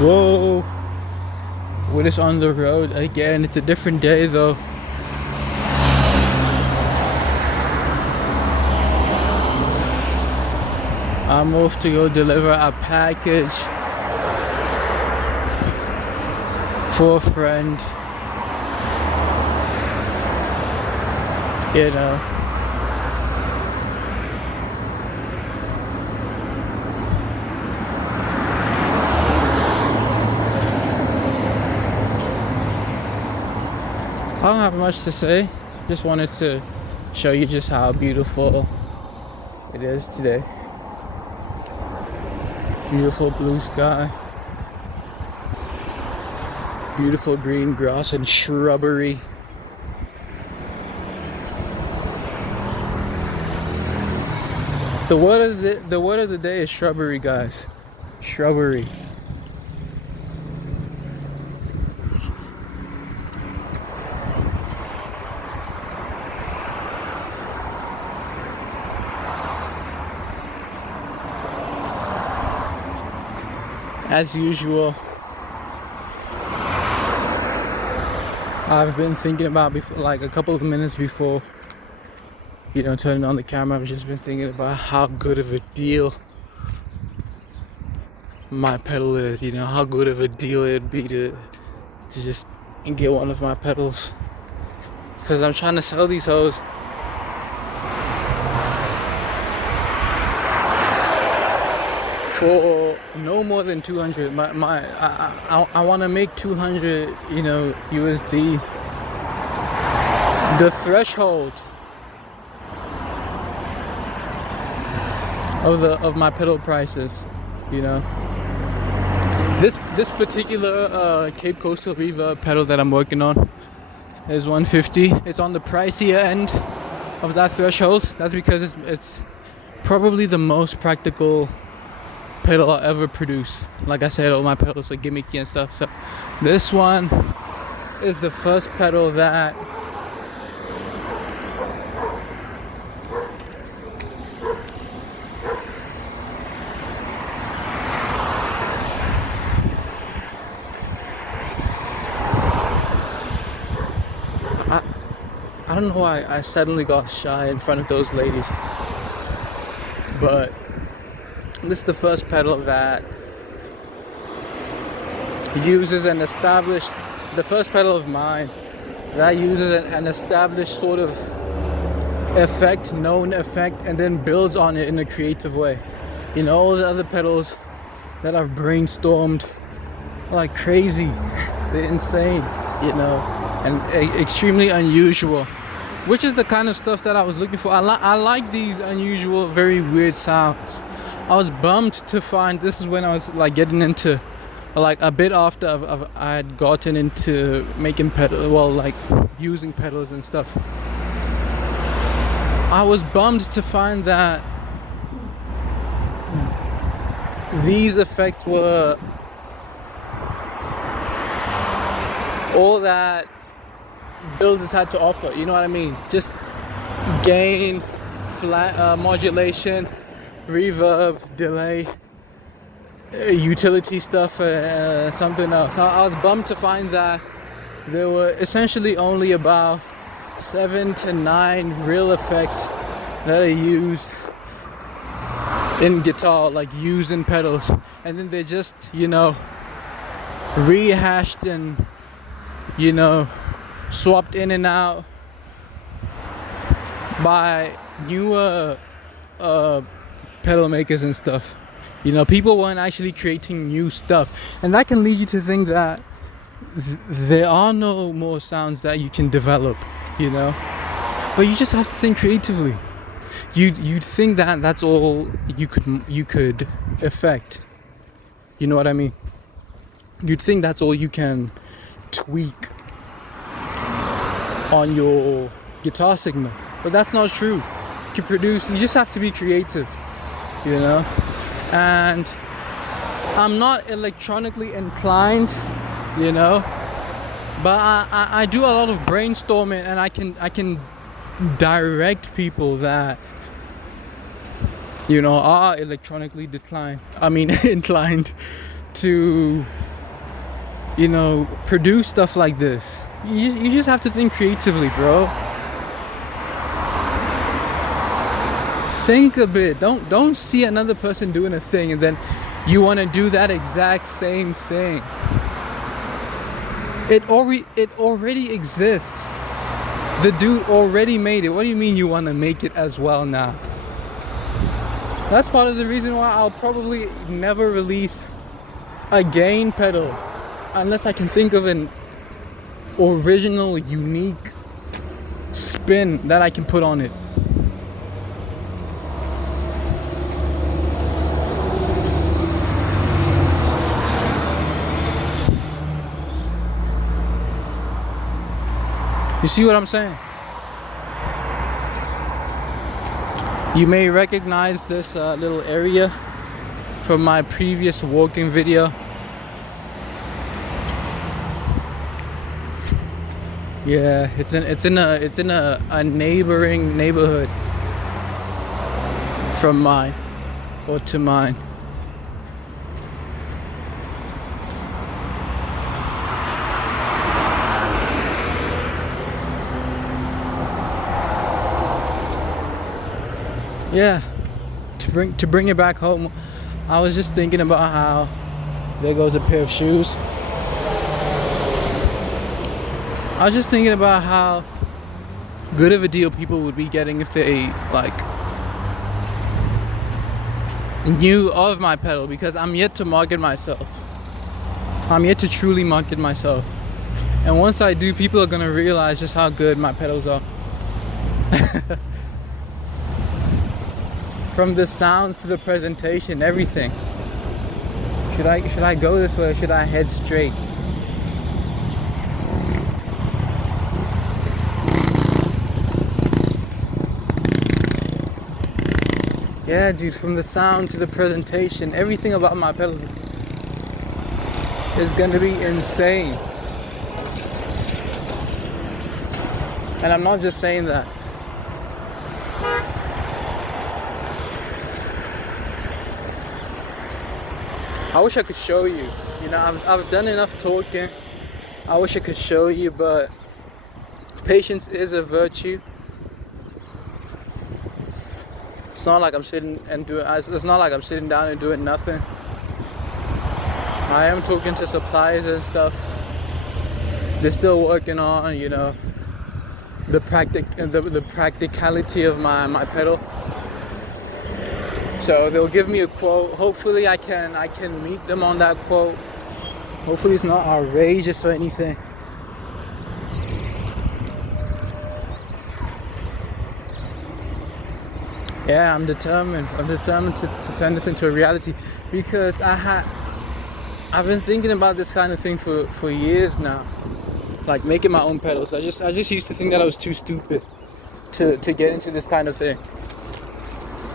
Whoa, we're just on the road again. It's a different day though. I'm off to go deliver a package for a friend. You know. I don't have much to say. Just wanted to show you just how beautiful it is today. Beautiful blue sky. Beautiful green grass and shrubbery. The word of the day is shrubbery, guys. Shrubbery. As usual, I've been thinking about before, like a couple of minutes before, turning on the camera. I've just been thinking about how good of a deal my pedal is. How good of a deal it'd be to just get one of my pedals, because I'm trying to sell these hoes. For no more than 200. I want to make 200, USD. The threshold of my pedal prices, This particular Cape Coastal Reverb pedal that I'm working on is 150. It's on the pricier end of that threshold. That's because it's probably the most practical pedal I ever produce. Like I said, all my pedals are gimmicky and stuff. So this one is the first pedal that I don't know why I suddenly got shy in front of those ladies, but this is the first pedal that uses an established, the first pedal of mine that uses an established sort of effect, known effect, and then builds on it in a creative way. All the other pedals that I've brainstormed like crazy, they're insane, and extremely unusual, which is the kind of stuff that I was looking for. I like these unusual, very weird sounds. I was bummed to find, this is when I was like getting into, like a bit after I had gotten into making pedals, like using pedals and stuff. I was bummed to find that these effects were all that builders had to offer. You know what I mean? Just gain, flat modulation, reverb, delay, utility stuff, something else. I was bummed to find that there were essentially only about 7 to 9 real effects that are used in guitar, like used in pedals, and then they're just rehashed and swapped in and out by newer pedal makers and stuff. People weren't actually creating new stuff, and that can lead you to think that there are no more sounds that you can develop, but you just have to think creatively. You'd think that that's all you could affect. You know what I mean? You'd think that's all you can tweak on your guitar signal, but that's not true. You can produce, you just have to be creative, and I'm not electronically inclined, but I do a lot of brainstorming, and I can direct people that are electronically inclined to produce stuff like this. You just have to think creatively, bro. Think a bit. Don't see another person doing a thing and then you want to do that exact same thing. It already exists. The dude already made it. What do you mean you want to make it as well now? That's part of the reason why I'll probably never release a gain pedal unless I can think of an original, unique spin that I can put on it. You see what I'm saying? You may recognize this little area from my previous walking video. Yeah, it's in a neighboring neighborhood from mine, or to mine. Yeah, to bring it back home, I was just thinking about how there goes a pair of shoes. I was just thinking about how good of a deal people would be getting if they knew of my pedal, because I'm yet to market myself. I'm yet to truly market myself. And once I do, people are gonna realize just how good my pedals are. From the sounds to the presentation, everything. Should I go this way or should I head straight? Yeah, dude, from the sound to the presentation, everything about my pedals is gonna be insane. And I'm not just saying that. I wish I could show you. I've done enough talking. I wish I could show you, but patience is a virtue. It's not like I'm sitting down and doing nothing. I am talking to suppliers and stuff. They're still working on, the practicality of my pedal. So they'll give me a quote. Hopefully I can meet them on that quote. Hopefully it's not outrageous or anything. Yeah, I'm determined to turn this into a reality, because I've been thinking about this kind of thing for years now. Like making my own pedals. I just used to think that I was too stupid to get into this kind of thing.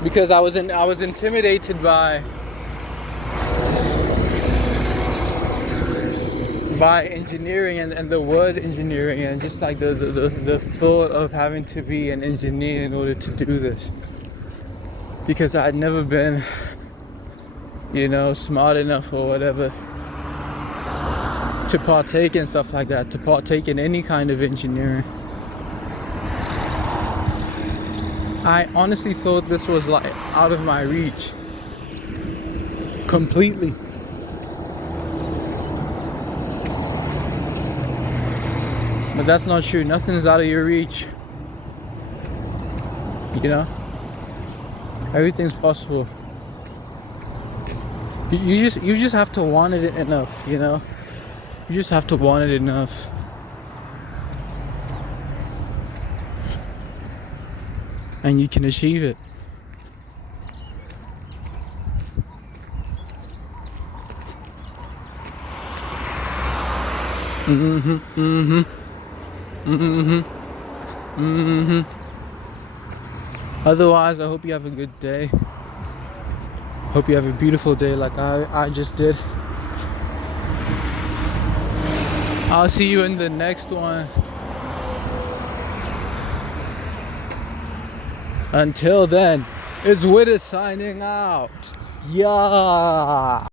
Because I was intimidated by engineering and the word engineering, and just like the thought of having to be an engineer in order to do this. Because I had never been, smart enough or whatever to partake in stuff like that, to partake in any kind of engineering. I honestly thought this was like out of my reach completely. But that's not true. Nothing is out of your reach. Everything's possible. You just have to want it enough, You just have to want it enough. And you can achieve it. Otherwise, I hope you have a good day. Hope you have a beautiful day like I just did. I'll see you in the next one. Until then, it's Witta signing out. Yeah.